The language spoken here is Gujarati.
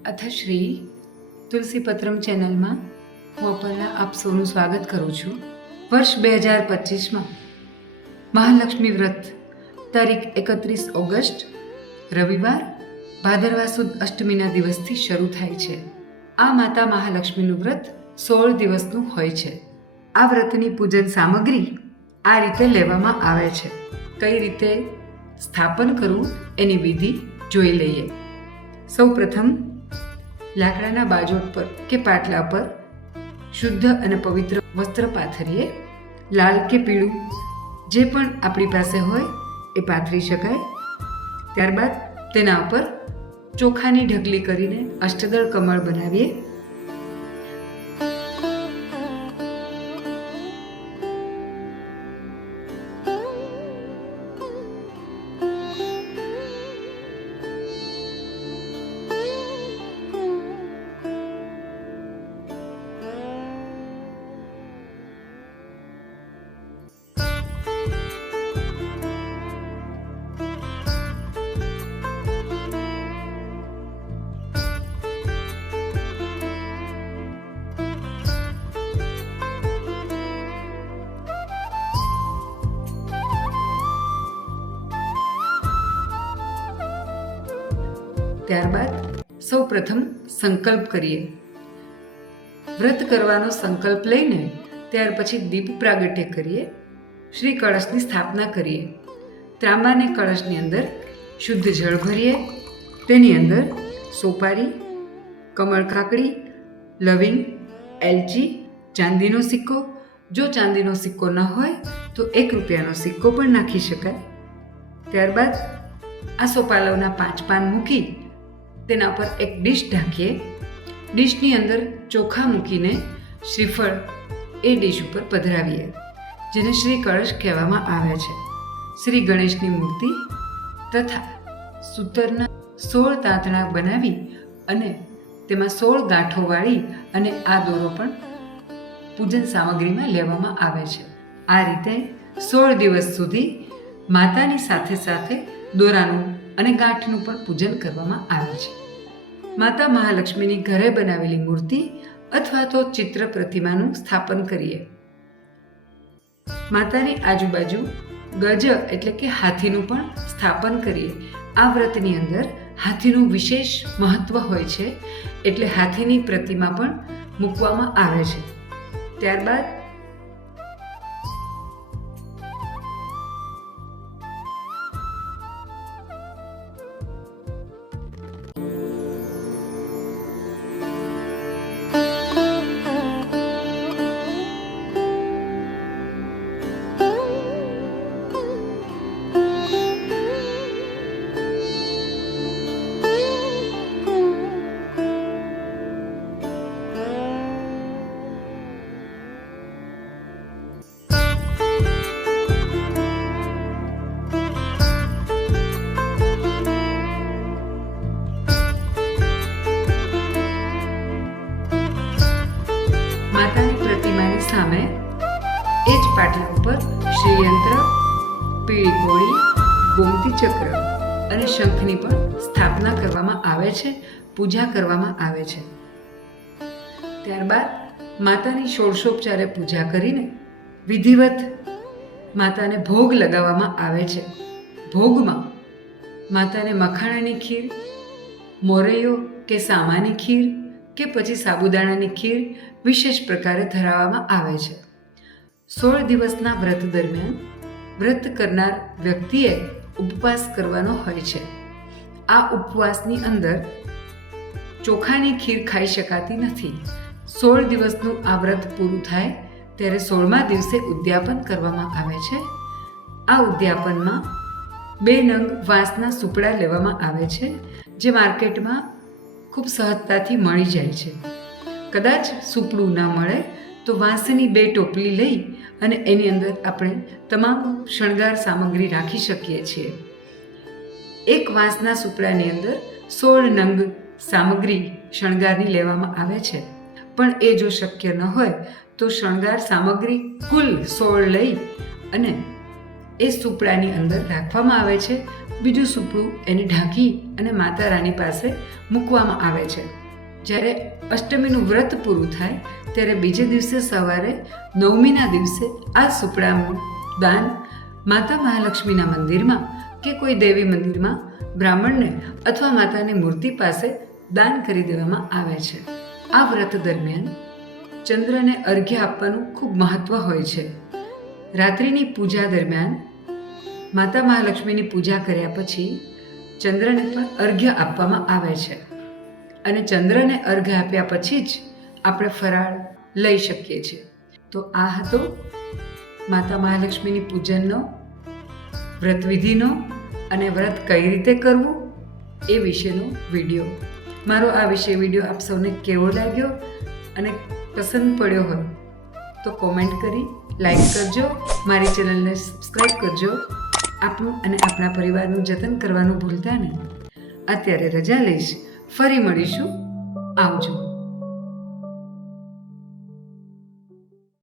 અથશ્રી તુલસીપત્રમ ચેનલમાં હું અપર્ણા આપ સૌનું સ્વાગત કરું છું. વર્ષ 2025માં મહાલક્ષ્મી વ્રત તારીખ 31 ઓગસ્ટ રવિવાર ભાદરવા સુદ અષ્ટમીના દિવસથી શરૂ થાય છે. આ માતા મહાલક્ષ્મીનું વ્રત 16 દિવસનું હોય છે. આ વ્રતની પૂજન સામગ્રી આ રીતે લેવામાં આવે છે. કઈ રીતે સ્થાપન કરવું એની વિધિ જોઈ લઈએ. સૌ પ્રથમ લાકડાના બાજોટ પર કે પાટલા પર શુદ્ધ અને પવિત્ર વસ્ત્ર પાથરીએ. લાલ કે પીળું જે પણ આપણી પાસે હોય એ પાથરી શકાય. ત્યારબાદ તેના ઉપર ચોખાની ઢગલી કરીને અષ્ટદળ કમળ બનાવીએ. ત્યારબાદ સૌ પ્રથમ સંકલ્પ કરીએ. વ્રત કરવાનો સંકલ્પ લઈને ત્યાર પછી દીપ પ્રાગટ્ય કરીએ. શ્રી કળશની સ્થાપના કરીએ. ત્રાંબાને કળશની અંદર શુદ્ધ જળ ભરીએ. તેની અંદર સોપારી, કમળ કાકડી, લવિંગ, એલચી, ચાંદીનો સિક્કો, જો ચાંદીનો સિક્કો ન હોય તો 1 રૂપિયાનો સિક્કો પણ નાખી શકાય. ત્યારબાદ આ સોપાલવના 5 પાન મૂકી તેના પર એક ડીશ ઢાંકીએ. ડીશની અંદર ચોખા મૂકીને શ્રીફળ એ ડીશ ઉપર પધરાવીએ, જેને શ્રી કળશ કહેવામાં આવે છે. શ્રી ગણેશની મૂર્તિ તથા સૂતરના 16 તાંતણા બનાવી અને તેમાં 16 ગાંઠો વાળી અને આ દોરો પણ પૂજન સામગ્રીમાં લેવામાં આવે છે. આ રીતે 16 દિવસ સુધી માતાની સાથે સાથે દોરાનું અને ગાંઠનું પણ પૂજન કરવામાં આવે છે. માતા મહાલક્ષ્મીની ઘરે બનાવેલી મૂર્તિ અથવા તો ચિત્ર પ્રતિમાનું સ્થાપન કરીએ. માતાની આજુબાજુ ગજ એટલે કે હાથીનું પણ સ્થાપન કરીએ. આ વ્રતની અંદર હાથીનું વિશેષ મહત્વ હોય છે, એટલે હાથીની પ્રતિમા પણ મૂકવામાં આવે છે. ત્યારબાદ માતાની પ્રતિમાની સામે એ જ પાટલા ઉપર શ્રીયંત્ર, પીળી કોળી, ગોમતી ચક્ર અને શંખની પણ સ્થાપના કરવામાં આવે છે, પૂજા કરવામાં આવે છે. ત્યારબાદ માતાની ષોડશોપચારે પૂજા કરીને વિધિવત માતાને ભોગ લગાવવામાં આવે છે. ભોગમાં માતાને મખાણાની ખીર, મોરૈયો કે સામાની ખીર કે પછી સાબુદાણાની ખીર વિશેષ પ્રકારે ધરાવવામાં આવે છે. 16 દિવસના વ્રત દરમિયાન વ્રત કરનાર વ્યક્તિએ ઉપવાસ કરવાનો હોય છે. આ ઉપવાસની અંદર ચોખાની ખીર ખાઈ શકાતી નથી. 16 દિવસનું આ વ્રત પૂરું થાય ત્યારે 16મા દિવસે ઉદ્યાપન કરવામાં આવે છે. આ ઉદ્યાપનમાં 2 નંગ વાંસના સૂપડા લેવામાં આવે છે, જે માર્કેટમાં ખૂબ સહજતાથી મળી જાય છે. કદાચ સૂપડું ન મળે તો વાંસની 2 ટોપલી લઈ અને એની અંદર આપણે તમામ શણગાર સામગ્રી રાખી શકીએ છીએ. એક વાંસના સૂપડાની અંદર 16 નંગ સામગ્રી શણગારની લેવામાં આવે છે. પણ એ જો શક્ય ન હોય તો શણગાર સામગ્રી કુલ 16 લઈ અને એ સૂપડાની અંદર રાખવામાં આવે છે. બીજું સૂપડું એને ઢાંકી અને માતા રાણી પાસે મૂકવામાં આવે છે. જ્યારે અષ્ટમીનું વ્રત પૂરું થાય ત્યારે બીજે દિવસે સવારે નવમીના દિવસે આ સૂપડાનું દાન માતા મહાલક્ષ્મીના મંદિરમાં કે કોઈ દેવી મંદિરમાં બ્રાહ્મણને અથવા માતાની મૂર્તિ પાસે દાન કરી દેવામાં આવે છે. આ વ્રત દરમિયાન ચંદ્રને અર્ઘ્ય આપવાનું ખૂબ મહત્વ હોય છે. રાત્રિની પૂજા દરમિયાન માતા મહાલક્ષ્મીની પૂજા કર્યા પછી ચંદ્રને પણ અર્ઘ્ય આપવામાં આવે છે અને ચંદ્રને અર્ઘ્ય આપ્યા પછી જ આપણે ફરાળ લઈ શકીએ છીએ. તો આ હતો માતા મહાલક્ષ્મીની પૂજનનો, વ્રતવિધિનો અને વ્રત કઈ રીતે કરવું એ વિશેનો વિડીયો. મારો આ વિડીયો આપ સૌને કેવો લાગ્યો અને પસંદ પડ્યો હોય તો કોમેન્ટ કરી લાઈક કરજો, મારી ચેનલને સબસ્ક્રાઈબ કરજો. આપનું અને આપણા પરિવારનું જતન કરવાનું ભૂલતા નહીં. અત્યારે રજા લઈશ, ફરી મળીશું. આવજો.